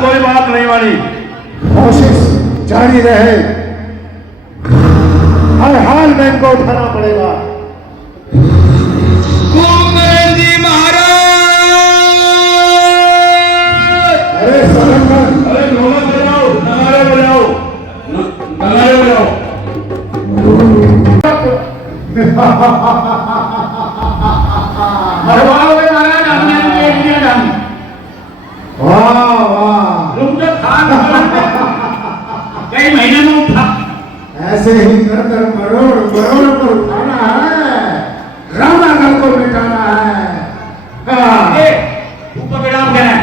कोई बात नहीं वाली, कोशिश जारी रहे, हर हाल में इनको उठाना पड़ेगा। जी महाराज, अरे सलंगर, अरे ढोलक बजाओ, नगाड़े बजाओ, नगाड़े बजाओ। मरवाओगे महाराज, हमने एक दिया दम। वाह वाह, रुक जा, खान कई महीने में उठा। ऐसे ही कर कर करोड़ करोड़ को उठाना है, रावणागढ़ को मिटाना है। हाँ। ऊपर बेड़ा क्या है,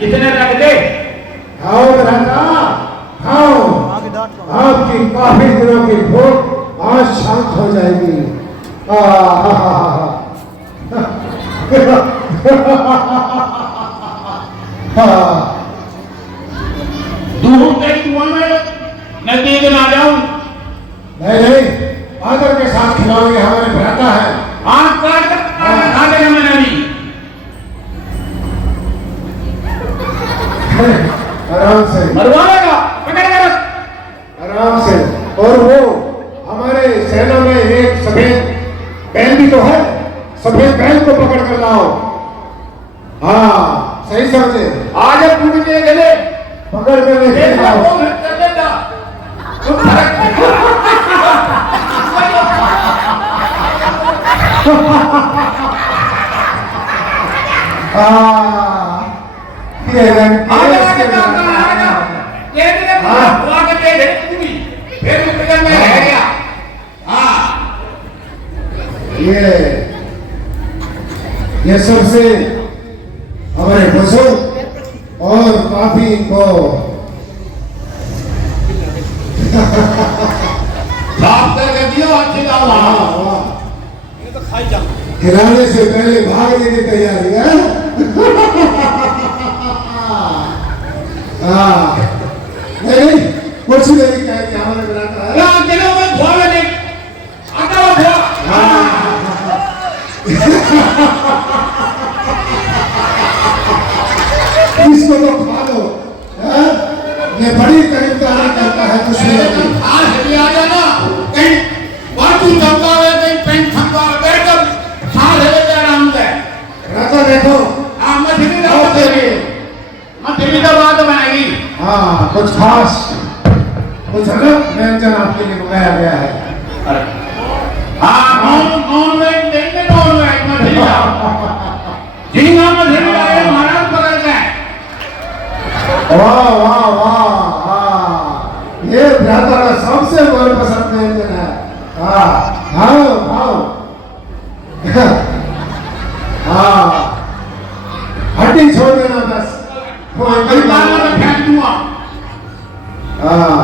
इतने रख दे। आओ राजा, आओ, आपकी काफी दिनों की भूख आज शांत हो जाएगी। दूर तेरी कुआं में नजदीक ना जाऊं। नहीं नहीं, आदर के साथ खिलाओगे, हमारे भ्राता है। आंख काट कर खा देगा मैंने नहीं। आराम से, मरवाएगा, पकड़ कर रख। आराम से। और वो हमारे सेना में एक सफेद बैल भी तो है, सफेद बैल को पकड़ कर लाओ। हाँ, सही समझे। आज पूरी के गले पकड़ कर लेके आओ। वो कर देता। ये रंग के आजा इसके आजा रंग आजा। ये तेरे बुआ के पेट है पूरी। फिर मुझे में रह गया। हाँ। ये सबसे हमारे बुजुर्ग और काफी को साफ करके दियो अच्छी दाल वहाँ। खिलाने से पहले भागने की तैयारी है। हाँ, नहीं कुछ नहीं कहेंगे, हमारे बनाता है। यहाँ चलो मैं धोआ में देख। आता हुआ धोआ। इसको तो खा लो। ये बड़ी करीबदारी करता है दुश्मन की। आज भी आ जाना। कहीं बातू थमकावे, कहीं पेंट थमकावे, बैठकर साल है तो आराम से। राजा देखो, हाँ मछली दबा देगी। मछली दबा तो बनाएगी। हाँ कुछ खास, कुछ अलग व्यंजन आपके लिए मंगाया गया है। हाँ नॉन वेज देंगे, नॉन वेज मछली का। झींगा मछली का ये महाराज पकड़ के। वाह वाह वाह वाह, ये भ्राता का सबसे मनपसंद व्यंजन है। हाँ खाओ खाओ। हाँ, हड्डी छोड़ देना बस। परिवार में फेंक दूंगा। हाँ,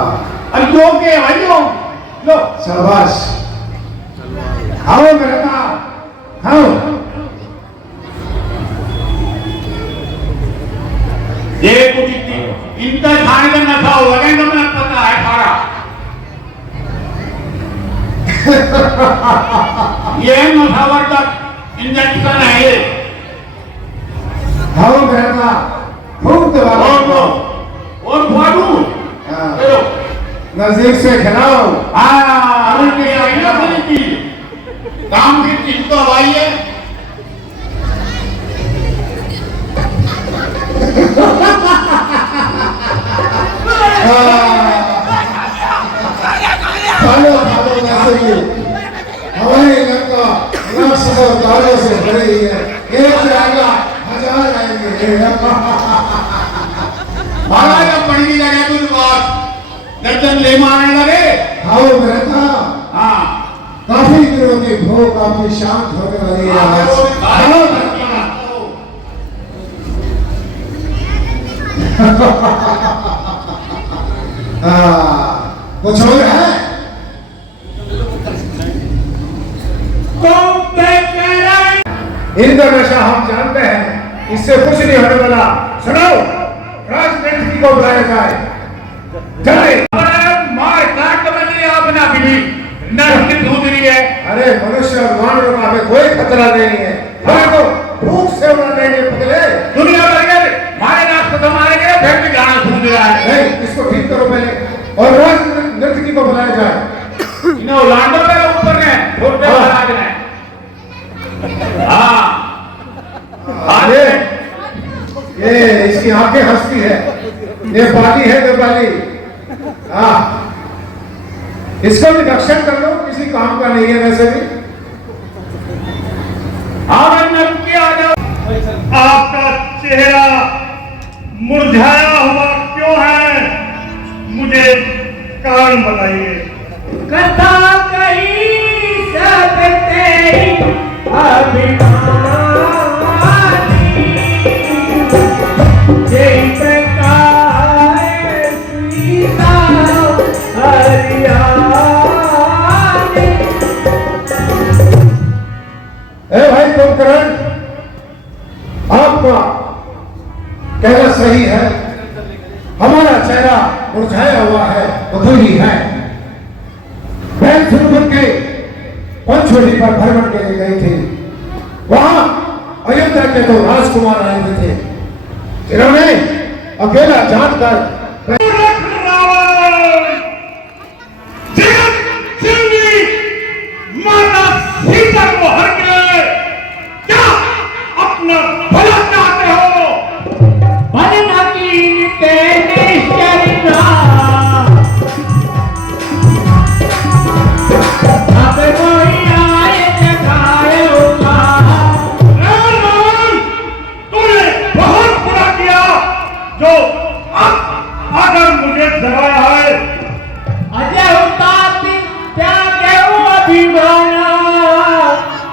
अयो के अयो लो शाबाश। खाओ भ्राता, खाओ। ये कुछ इनका खाने का नशा हुआ है, तो मैं पता है सारा। ये नशावर्धक इंजेक्शन है ये। खाओ भ्राता, खूब दबा और फाड़ू। चलो नजदीक से खिलाओ। हाँ की काम की चीज तो हवाई है। खालो खालो वैसे ही हमारी लंका राक्षस और दानों से भरी है। एक से आगे 1000 आएंगे। महाराज अब पढ़ने लगे कुछ बात गर्दन ले मारने लगे। खाओ भ्राता, हाँ काफी दिनों की भूख आपकी शांत होने वाली है आज। खाओ भ्राता। कुछ और है? इनका नशा हम जानते हैं, इससे कुछ नहीं होने वाला। सुनाओ, राजनीति को बुलाया जाए। जल्दी। मार काट तो मैंने अपना भी नष्ट ढूंढ रही है। अरे मनुष्य और मानव का हमें कोई खतरा नहीं है। हमें तो भूख से उड़ा देंगे पगले। दुनिया भर के मारे रास्ते तो मारे गए, फिर भी गाना नहीं, इसको ठीक करो पहले और राज नर्तकी को बुलाया जाए। इन्हें उलांडो पे ऊपर ने छोटे हाँ। महाराज ने हाँ ये इसकी आंखें हंसती है, नेपाली है नेपाली। हाँ, इसको भी रक्षण कर लो, किसी काम का नहीं है वैसे भी। हाँ नमकी आ जाओ। आपका चेहरा मुरझाया हुआ क्यों है, मुझे कारण बताइए। कथा कही सब तेरी अभिमानी, जय प्रकार सीता हरियाणी। ए भाई कुंभकर्ण, आपका कहना सही है, हमारा चेहरा मुरझाया हुआ है, अधूरी है। बैल सुनकर के पंचवटी पर भ्रमण के लिए गई थी, वहां अयोध्या के दो राजकुमार आए हुए थे, जिन्होंने अकेला जानकर माता सीता को हर के क्या अपना भला चाहते हो? बनना की तेरे शरणा, अब कोई आए जगाए होगा। तूने बहुत बुरा किया जो अब अगर मुझे जगाया है। अजय होता त्यागे अभिमाना,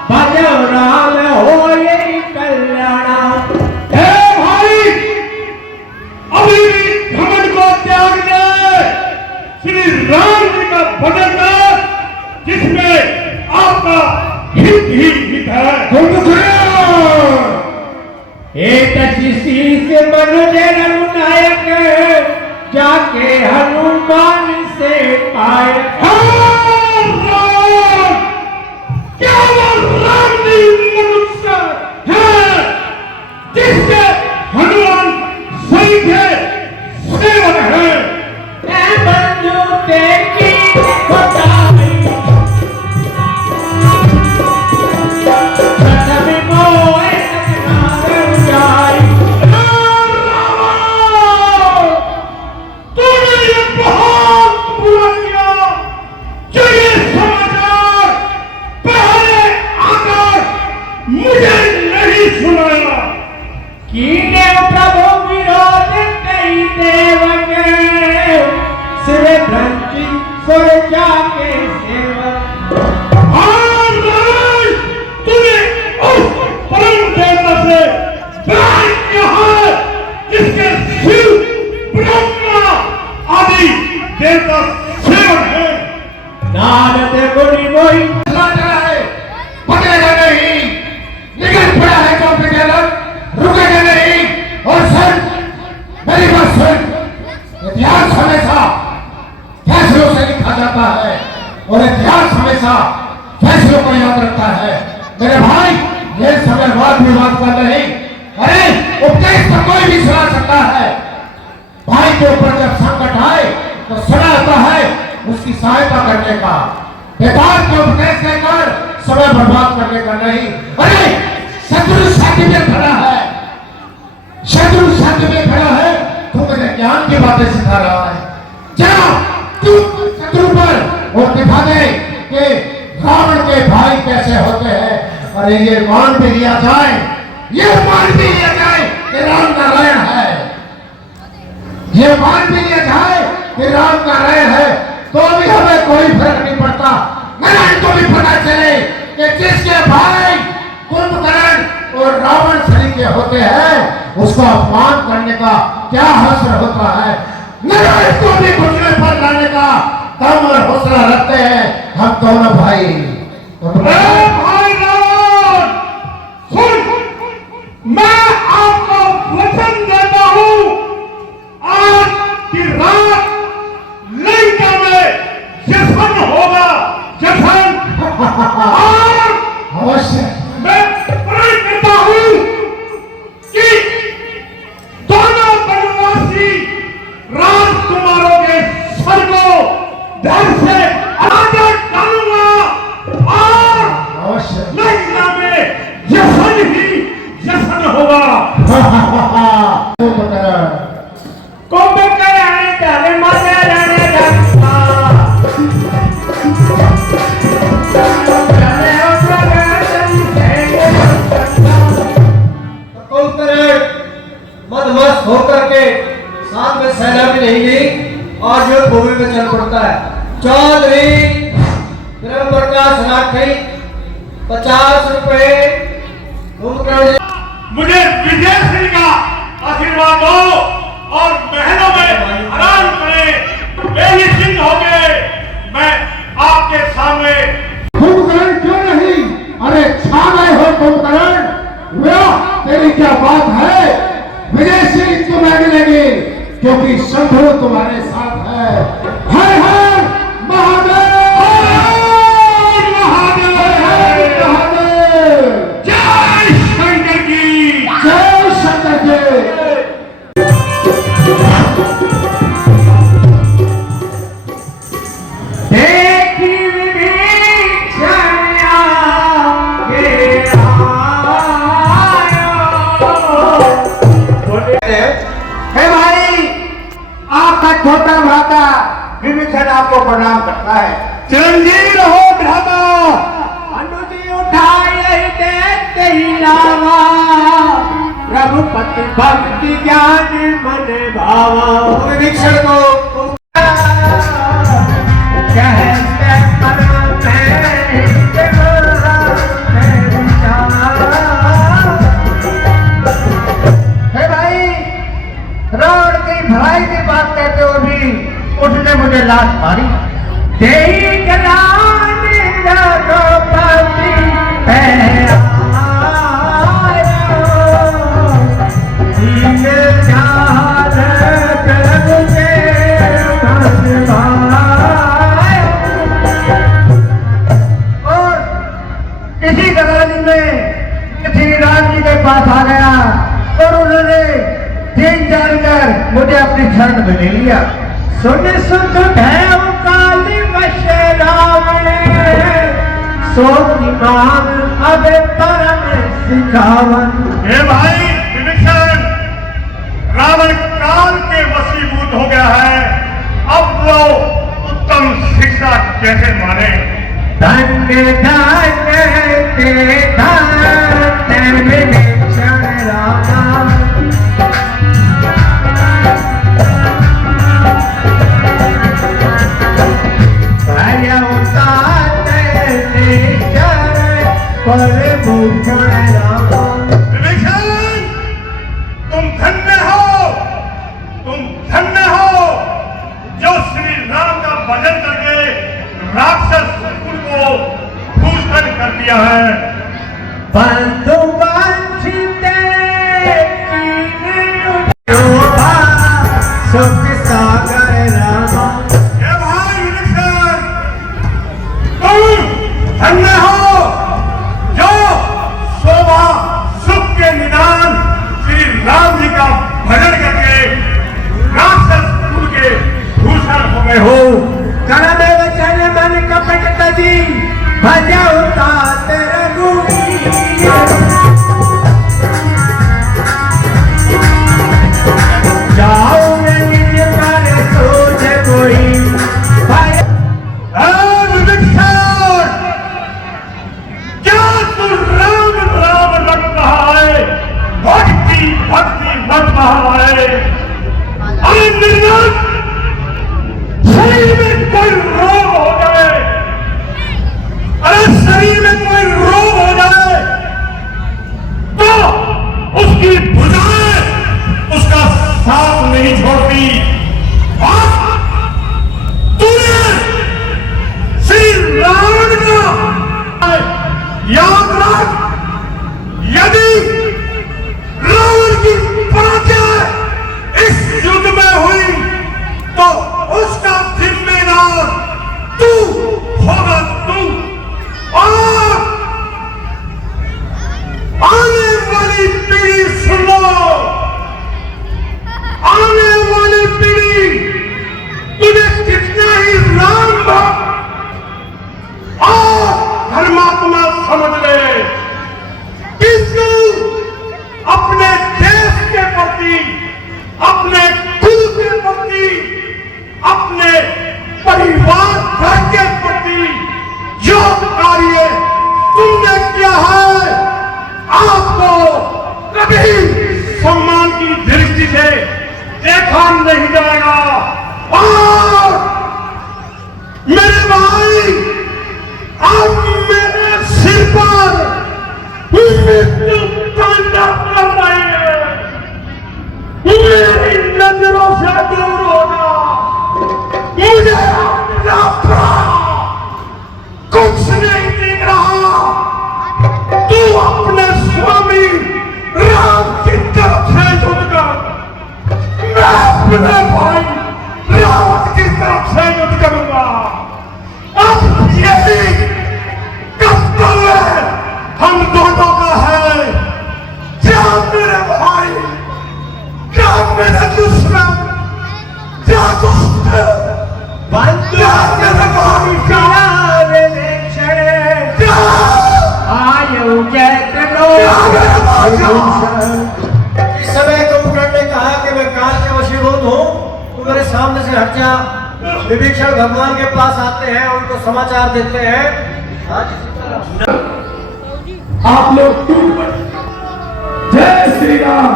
भजो राम हो ये कल्याणा। हे भाई, अभी भी घमंड को त्याग दे, श्री राम जी का भजन कर, जिसमें आपका हित ही हित है। एक शीश मनुज रघुनायक, जाके हनुमान से पाए। क्या वो राम जी मनुष्य है जिसके हनुमान सही के सेवक है? ऐ बंधु तेरी बताई, प्रथम मोह नागर जाई। तूने ये बहुत बुरा किया जो ये समाचार पहले आकर मुझे नहीं सुनाया। कीने प्रभु विरोध कई देवक, सिर भ्रंची सुर जाके सेवक। तूने उस परम देवता से बैर किया है जिसके शिव ब्रह्मा आदि देवता सेवक है। नारद मुनि मोहि पकड़ेगा नहीं, निकल पड़ा है कॉम्पिटिटर, रुकेगा नहीं। और सुन, मेरी बात सुन, इतिहास हमेशा फैसलों से लिखा जाता है और इतिहास हमेशा फैसलों को याद रखता है। मेरे भाई, ये समय वाद विवाद का नहीं, अरे उपदेश तो कोई भी सुना सकता है। भाई के ऊपर जब संकट आए तो सुना आता है उसकी सहायता करने का, बेकार के उपदेश देकर समय बर्बाद करने का नहीं। अरे शत्रु साथी में खड़ा है, शत्रु साथी में खड़ा है, तू मुझे ज्ञान की बातें सिखा रहा है। जा तू शत्रु पर और दिखा दे कि रावण के भाई कैसे होते हैं। अरे ये मान भी लिया जाए, ये मान भी लिया जाए कि राम नारायण है, ये मान भी लिया जाए कि राम नारायण है, तो भी हमें कोई फर्क नहीं पड़ता। नारायण को भी पता चले कि जिसके भाई कुंभकर्ण और रावण सरीखे होते हैं, उसका अपमान करने का क्या हश्र होता है। नारायण को भी घुटने पर लाने का दम और हौसला रखते हैं हम दोनों भाई। भाई रावण, सुन, मैं आपको वचन देता हूं, आज की रात लंका में जश्न होगा, जश्न। और अवश्य मैं प्रण करता हूं कि दोनों वनवासी राम डर से आगे डालूंगा और अवश्य। लंका में जसन ही जसन होगा। कुंभकर्ण कुंभकर्ण धर्म मरण रखा कुंभकर्ण मदमस्त होकर के साथ में सेना भी नहीं गई और जो भूमि में चल पड़ता है। चौधरी प्रेम प्रकाश राठी 50 रुपए कुंभकर्ण। मुझे विजय सिंह का आशीर्वाद दो और महलों में आराम करें। मेरी सिंह हो गए मैं आपके सामने। कुंभकर्ण क्यों नहीं? अरे छा गए हो कुंभकर्ण। वाह तेरी क्या बात है। विजय सिंह तुम्हें मिलेगी क्योंकि शंभू तुम्हारे साथ है। हर हर महादेव। जय महादेव। महादेव जय शंकर की। जय शंकर जी। देखी विभीषण आगे आयो। हे भाई, आपका छोटा भ्राता विभीषण आपको प्रणाम करता है। चिरंजीव रहो भ्राता। अनुजी उठाए देते ही लावा रघुपति भक्ति ज्ञान मन भावा। विभीषण को कहते परम हे भाई, रावण की भलाई की बात कहते हो भी उसने मुझे लात मारी। देई ज्ञान रघुपति है आयो। दीन ध्यान करम से मन भायो। और इसी दरअसल में किसी राज जी के पास आ गया और उन्होंने ठीक जानकर मुझे अपनी शरण में ले लिया। सुन सुख भैव काली वश रावण सो निमान अब परम सिखावन। हे भाई विभीषण, रावण काल के वशीभूत हो गया है। अब वो उत्तम शिक्षा कैसे माने। धन्य धन्य ते धन्य विभीषण रामा। पर भूषण रामा। विभीषण, तुम धन्य हो, तुम धन्य हो जो श्री राम का भजन करके राक्षस कुल को भूषण कर दिया है। बंधु वांछित सुख सागर रामा। हे भाई विभीषण, तुम धन्य हो जो शोभा सुख के निदान श्री राम जी का भजन करके राक्षस कुल के भूषण हो गए हो। कर्म वचन मन कपट तजी भजऊ तात रघुवीर। जाओ निज नहीं जाएगा। और मेरे भाई अब मेरे सिर पर मृत्यु तांडव कर रही है। मेरी नजरों से दूर होना मुझे अपना कुछ नहीं दिख रहा। तू अपने स्वामी राम की तरफ से युद्ध कर, मैं अपने भाई रावण की तरफ से युद्ध करूंगा। अब यही कर्तव्य हम दोनों का है। क्या मेरे भाई, क्या मेरे दुश्मन, क्या दोस्त, क्या मेरे भाई, क्या इस समय कुंभकर्ण ने कहा कि मैं काल के वशीभूत हूँ, तो मेरे सामने से हट जा। विभीषण भगवान के पास आते हैं, उनको समाचार देते हैं। आप लोग टूट पड़े। जय श्री राम।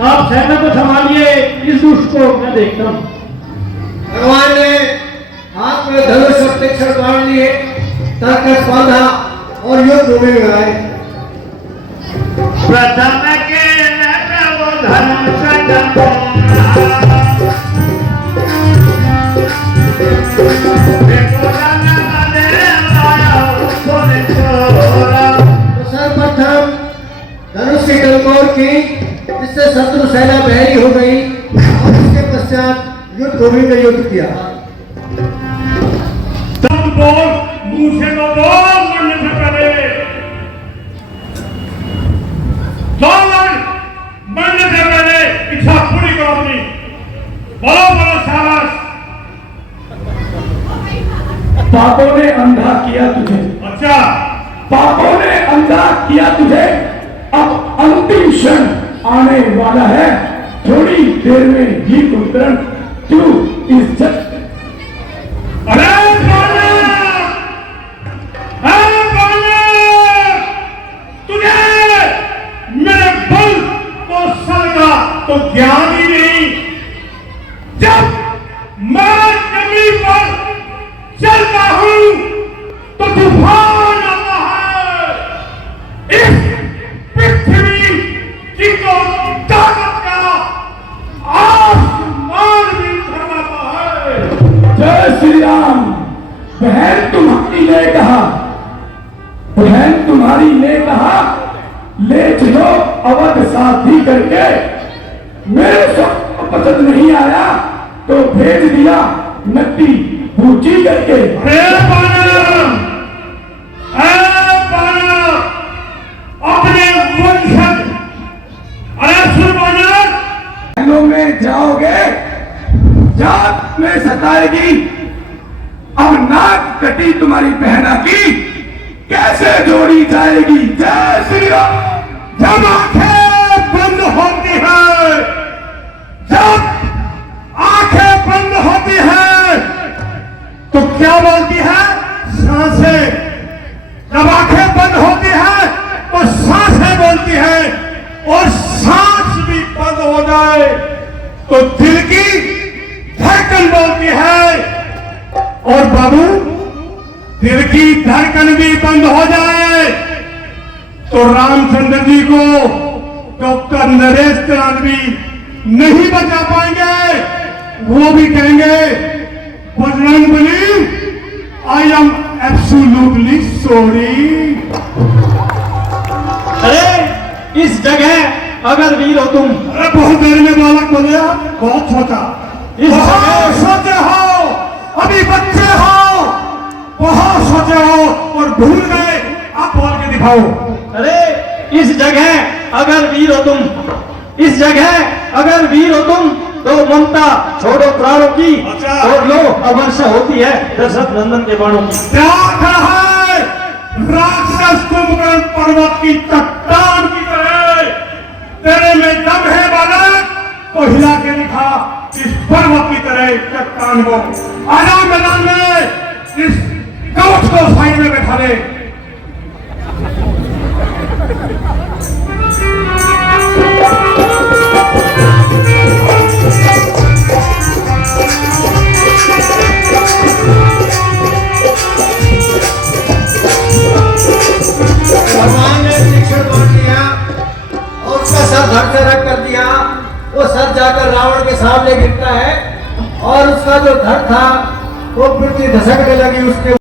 आप सेना को संभालिए, इस दुष्ट को मैं देखता हूँ। भगवान ने हाथ में धनुष और तीक्ष्ण बाण लिए, ताकत बांधा और युद्ध भूमि में आए। प्रथम के वो धनुष तो सर्वप्रथम धनुष की टंकोर की, जिससे शत्रु सेना बहरी हो गई, और इसके पश्चात युद्ध भूमि में युद्ध किया। तब बोल, मुंह से तो बोल, मरने से पहले मरने से पहले इच्छा पूरी करो अपनी। बोलो बोलो साहस। पापों ने अंधा किया तुझे, अच्छा, पापों ने अंधा किया तुझे, अब अंतिम क्षण आने वाला है। थोड़ी देर में ही कुंभकर्ण तू इस जग। अरे तुझे मेरे बल को सलगा तो ज्ञान ही नहीं। जब मैं जमीन पर चलता हूं तो तूफान आता है। इस पृथ्वी की तो ताकत का आसमान भी थर्राता है। जय श्री राम। बहन तुम्हारी ने कहा, बहन तुम्हारी ने कहा, ले चलो अवध साथी करके। मेरे सबको पसंद नहीं आया तो भेज दिया नट्टी पूची करके। अपने वंशज, अरे सुरबानर, महलों में जाओगे, जात में सताएगी। अब नाक कटी तुम्हारी बहना की, कैसे जोड़ी जाएगी। जय श्री राम। जब आंखें बंद होती है, जब आंखें बंद होती है तो क्या बोलती है? सांसें। जब आंखें बंद होती है तो सांसें बोलती है, और सांस भी बंद हो जाए तो दिल की धड़कन बोलती है। और बाबू, दिल की धड़कन भी बंद हो जाए तो रामचंद्र जी को डॉक्टर नरेश चंद भी नहीं बचा पाएंगे। वो भी कहेंगे, Bajrangbali, I am absolutely sorry. अरे इस जगह अगर वीर हो तुम। अरे बहुत देर में बालक बोले, बहुत सोचा, इस बहुत सोचे हो, अभी बच्चे हो, दिखाओ। अरे इस जगह अगर वीर हो तुम, इस जगह अगर वीर हो तुम तो ममता छोड़ो प्राणों की, अच्छा। और लो अवर्षा होती है दशरथ नंदन के बाणों की। त्याग है राक्षस कुंभकर्ण पर्वत की चट्टान की तरह। तेरे में दम है बालक, तो हिला के दिखा इस पर्वत की तरह चट्टान को। आजा मैदान में, इस कवच को साइड में बैठा दे। भगवान ने शिक्षण बांट दिया और उसका सर धड़ से रख कर दिया। वो सर जाकर रावण के सामने गिरता है और उसका जो धड़ था वो पृथ्वी धसकने लगी उसके